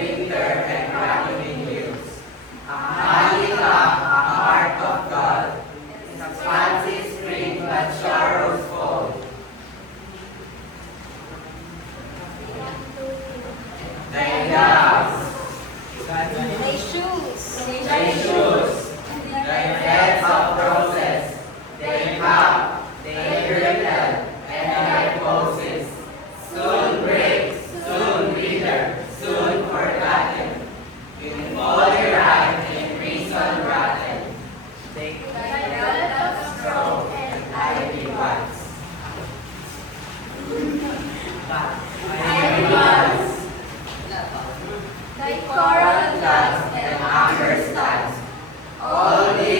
winter and cracking hills. A handicap, a heart of God. It's a fancy spring but sorrows fall. Thy gloves, Thy shoes, thy shoes, thy beds of roses, thy cap, thy girdle, and thy poses. Soon break, soon wither, soon forgotten. In folly ripe, in reason rotten. Thy belt of straw and ivy buds. Ivy buds. Thy coral glass and amber studs. All these